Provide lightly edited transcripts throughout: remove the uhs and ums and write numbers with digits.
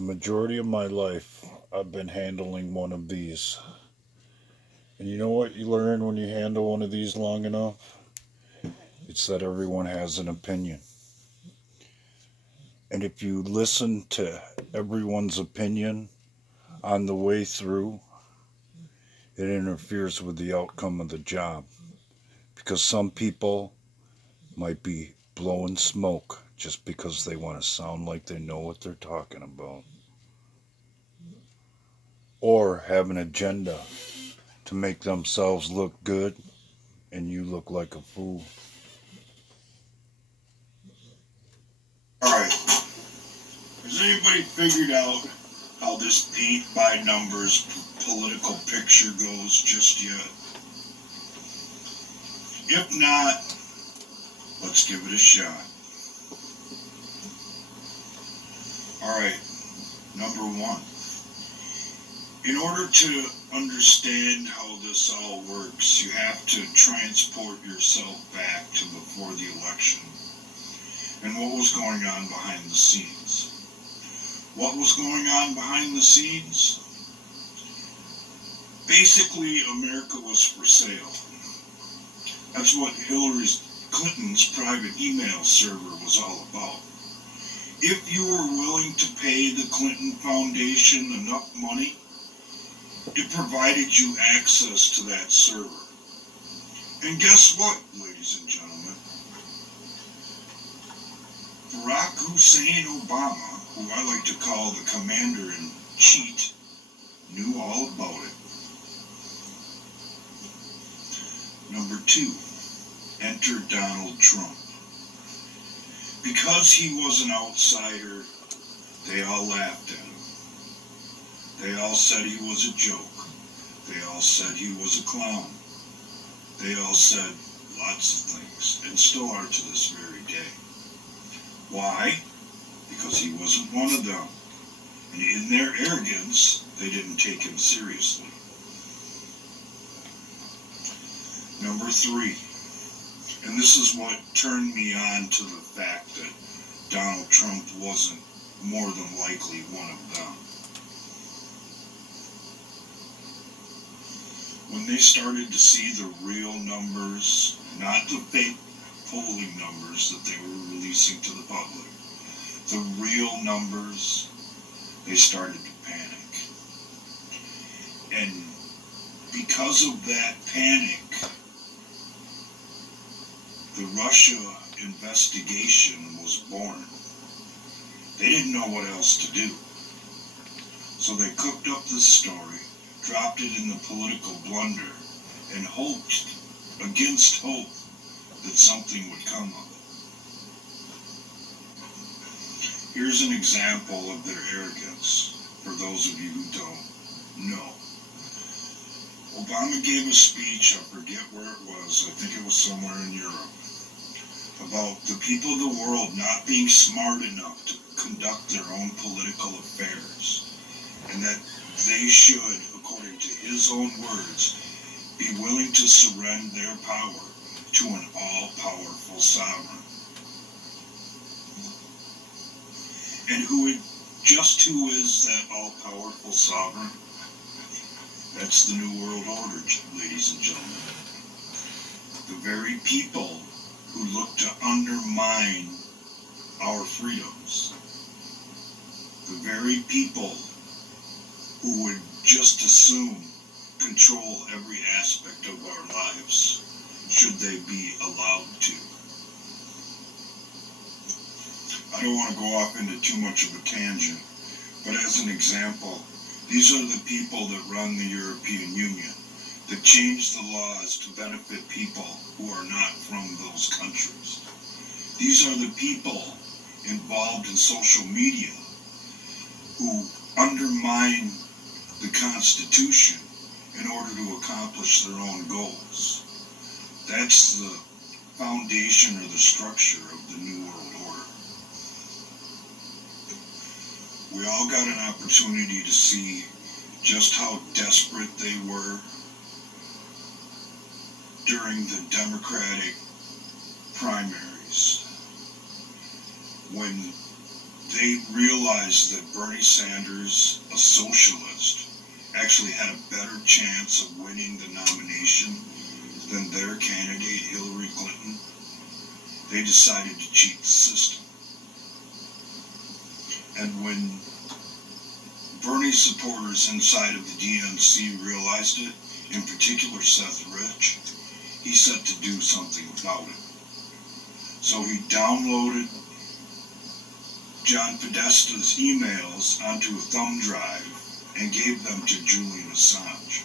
the majority of my life, I've been handling one of these. And you know what you learn when you handle one of these long enough? It's that everyone has an opinion. And if you listen to everyone's opinion on the way through, it interferes with the outcome of the job. Because some people might be blowing smoke just because they want to sound like they know what they're talking about. Or have an agenda to make themselves look good and you look like a fool. Alright, has anybody figured out how this paint by numbers political picture goes just yet? If not, let's give it a shot. Alright, number one. In order to understand how this all works, you have to transport yourself back to before the election and what was going on behind the scenes. What was going on behind the scenes? Basically, America was for sale. That's what Hillary Clinton's private email server was all about. If you were willing to pay the Clinton Foundation enough money, it provided you access to that server. And guess what, ladies and gentlemen? Barack Hussein Obama, who I like to call the commander-in-chief, knew all about it. Number two, enter Donald Trump. Because he was an outsider, they all laughed at him. They all said he was a joke. They all said he was a clown. They all said lots of things, and still are to this very day. Why? Because he wasn't one of them. And in their arrogance, they didn't take him seriously. Number three, and this is what turned me on to the fact that Donald Trump wasn't more than likely one of them. When they started to see the real numbers, not the fake polling numbers that they were releasing to the public, the real numbers, they started to panic. And because of that panic, the Russia investigation was born. They didn't know what else to do. So they cooked up this story, dropped it in the political blender, and hoped, against hope, that something would come of it. Here's an example of their arrogance, for those of you who don't know. Obama gave a speech, I forget where it was, I think it was somewhere in Europe, about the people of the world not being smart enough to conduct their own political affairs, and that they should, according to his own words, be willing to surrender their power to an all-powerful sovereign. And who is that all-powerful sovereign? That's the New World Order, ladies and gentlemen. The very people who look to undermine our freedoms. The very people who would just assume control every aspect of our lives, should they be allowed to. I don't want to go off into too much of a tangent, but as an example, these are the people that run the European Union, that change the laws to benefit people who are not from those countries. These are the people involved in social media who undermine the Constitution in order to accomplish their own goals. That's the foundation or the structure of the New World Order. We all got an opportunity to see just how desperate they were during the Democratic primaries, when they realized that Bernie Sanders, a socialist, actually had a better chance of winning the nomination than their candidate, Hillary Clinton. They decided to cheat the system. And when Bernie supporters inside of the DNC realized it, in particular Seth Rich, he set to do something about it. So he downloaded John Podesta's emails onto a thumb drive and gave them to Julian Assange.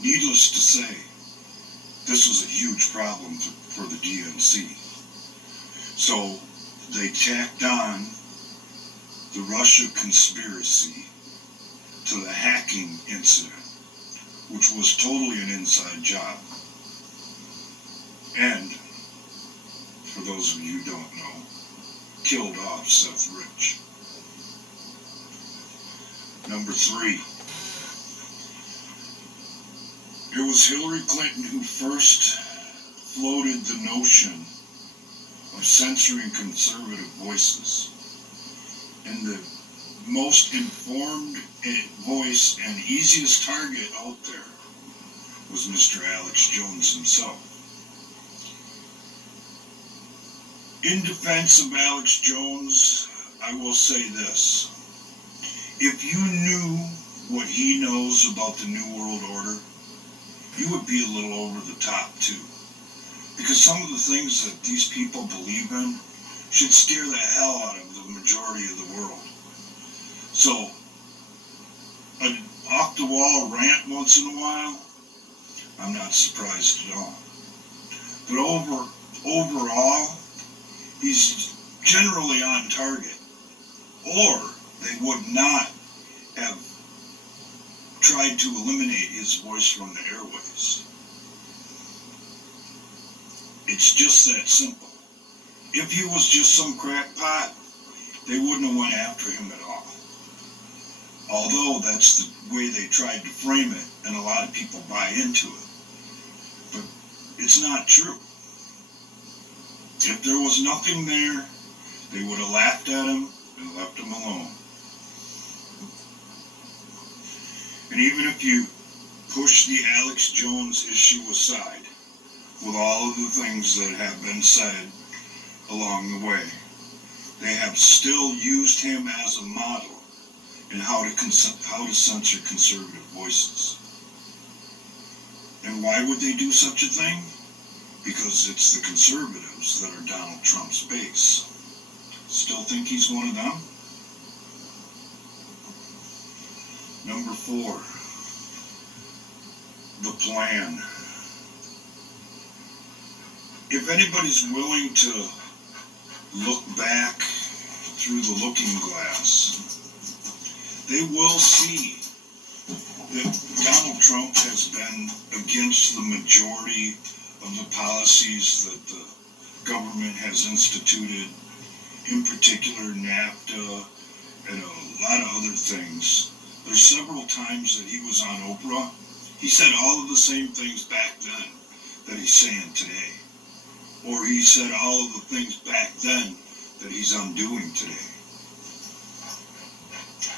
Needless to say, this was a huge problem for the DNC. So they tacked on the Russia conspiracy to the hacking incident, which was totally an inside job. And, for those of you who don't know, killed off Seth Rich. Number 3. It was Hillary Clinton who first floated the notion of censoring conservative voices. And the most informed voice and easiest target out there was Mr. Alex Jones himself. In defense of Alex Jones, I will say this. If you knew what he knows about the New World Order, you would be a little over the top too. Because some of the things that these people believe in should scare the hell out of the majority of the world. So, an off-the-wall rant once in a while, I'm not surprised at all. But overall, he's generally on target. Or they would not have tried to eliminate his voice from the airways. It's just that simple. If he was just some crackpot, they wouldn't have went after him at all. Although that's the way they tried to frame it, and a lot of people buy into it. But it's not true. If there was nothing there, they would have laughed at him and left him alone. And even if you push the Alex Jones issue aside, with all of the things that have been said along the way, they have still used him as a model in how to censor conservative voices. And why would they do such a thing? Because it's the conservatives that are Donald Trump's base. Still think he's one of them? Number 4, the plan. If anybody's willing to look back through the looking glass, they will see that Donald Trump has been against the majority of the policies that the government has instituted, in particular NAFTA and a lot of other things. There's several times that he was on Oprah. He said all of the same things back then that he's saying today. Or he said all of the things back then that he's undoing today.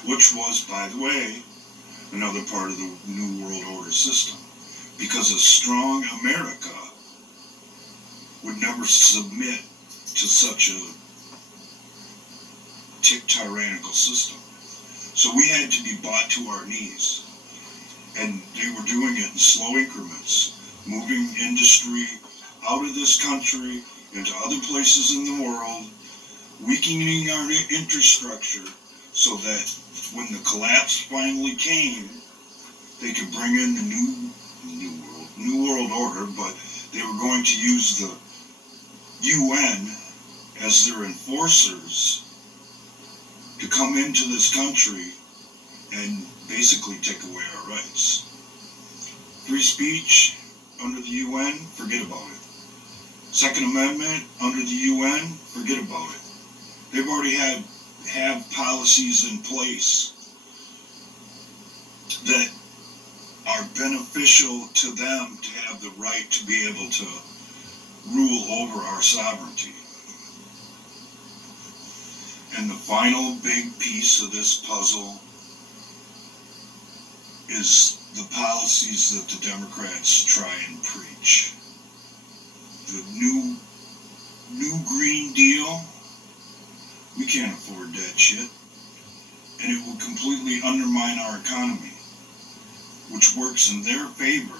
Which was, by the way, another part of the New World Order system. Because a strong America would never submit to such a tyrannical system. So we had to be brought to our knees. And they were doing it in slow increments, moving industry out of this country into other places in the world, weakening our infrastructure so that when the collapse finally came, they could bring in the New World Order, but they were going to use the UN as their enforcers to come into this country and basically take away our rights. Free speech under the UN, forget about it. Second Amendment under the UN, forget about it. They've already have policies in place that are beneficial to them to have the right to be able to rule over our sovereignty. And the final big piece of this puzzle is the policies that the Democrats try and preach. The new Green Deal, we can't afford that shit. And it will completely undermine our economy, which works in their favor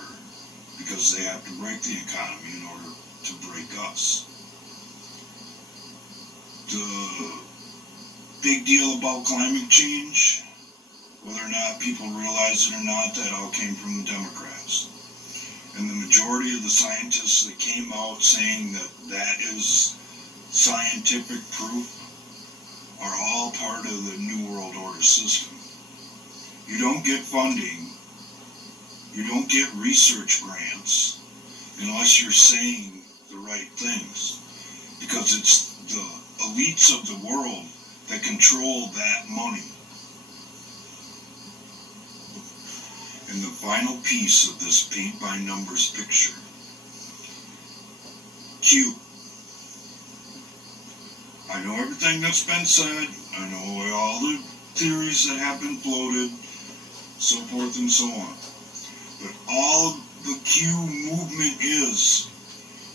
because they have to break the economy in order to break us. The big deal about climate change, whether or not people realize it or not, that all came from the Democrats. And the majority of the scientists that came out saying that that is scientific proof are all part of the New World Order system. You don't get funding, you don't get research grants unless you're saying the right things, because it's the elites of the world that control that money. And the final piece of this paint by numbers picture, Q. I know everything that's been said, I know all the theories that have been floated, so forth and so on. But all the Q movement is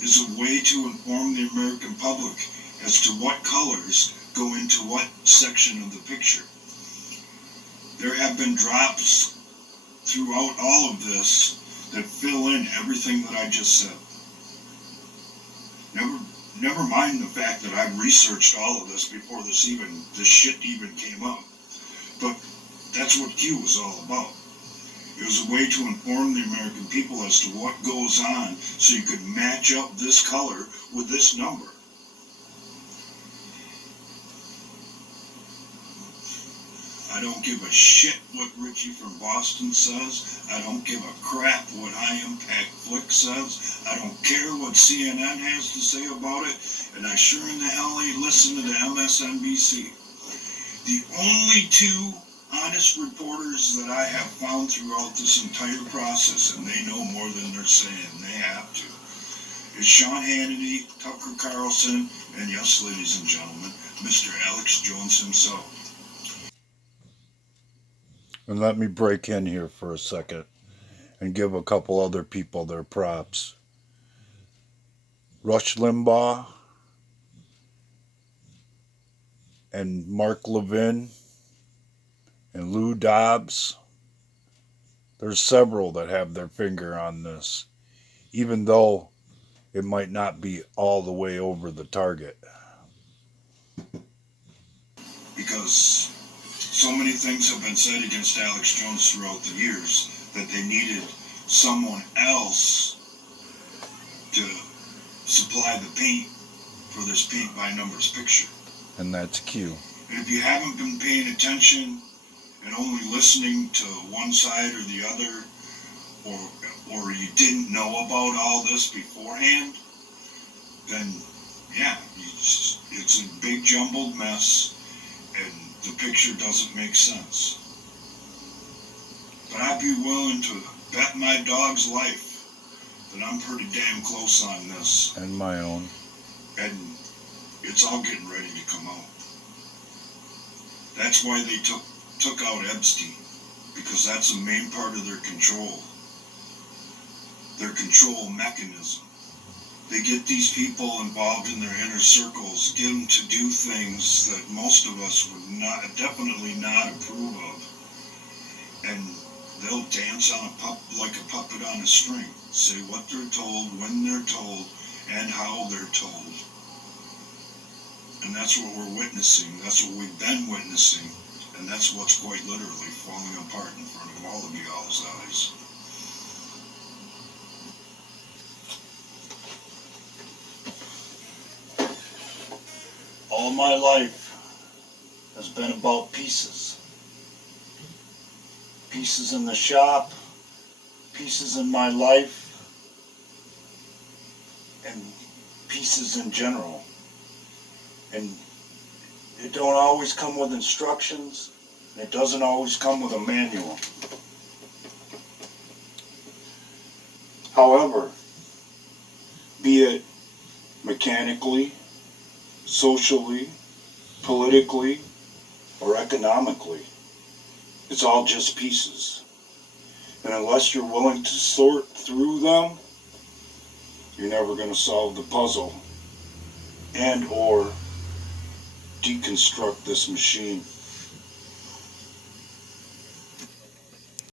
a way to inform the American public as to what colors go into what section of the picture. There have been drops throughout all of this that fill in everything that I just said. Never mind the fact that I've researched all of this before this shit even came up. But that's what Q was all about. It was a way to inform the American people as to what goes on so you could match up this color with this number. I don't give a shit what Richie from Boston says. I don't give a crap what High Impact Flick says. I don't care what CNN has to say about it. And I sure in the hell ain't listen to the MSNBC. The only two honest reporters that I have found throughout this entire process, and they know more than they're saying, they have to, is Sean Hannity, Tucker Carlson, and yes, ladies and gentlemen, Mr. Alex Jones himself. And let me break in here for a second and give a couple other people their props. Rush Limbaugh and Mark Levin and Lou Dobbs. There's several that have their finger on this, even though it might not be all the way over the target. Because so many things have been said against Alex Jones throughout the years that they needed someone else to supply the paint for this paint by numbers picture. And that's Q. And if you haven't been paying attention and only listening to one side or the other, or you didn't know about all this beforehand, then yeah, it's a big jumbled mess and the picture doesn't make sense. But I'd be willing to bet my dog's life that I'm pretty damn close on this. And my own. And it's all getting ready to come out. That's why they took out Epstein, because that's the main part of their control mechanism. They get these people involved in their inner circles, get them to do things that most of us would definitely not approve of. And they'll dance on like a puppet on a string, say what they're told, when they're told, and how they're told. And that's what we're witnessing, that's what we've been witnessing, and that's what's quite literally falling apart in front of all of y'all's eyes. All my life has been about pieces. Pieces in the shop, pieces in my life, and pieces in general. And it don't always come with instructions, and it doesn't always come with a manual. However, be it mechanically, socially, politically, or economically. It's all just pieces. And unless you're willing to sort through them, you're never going to solve the puzzle and or deconstruct this machine.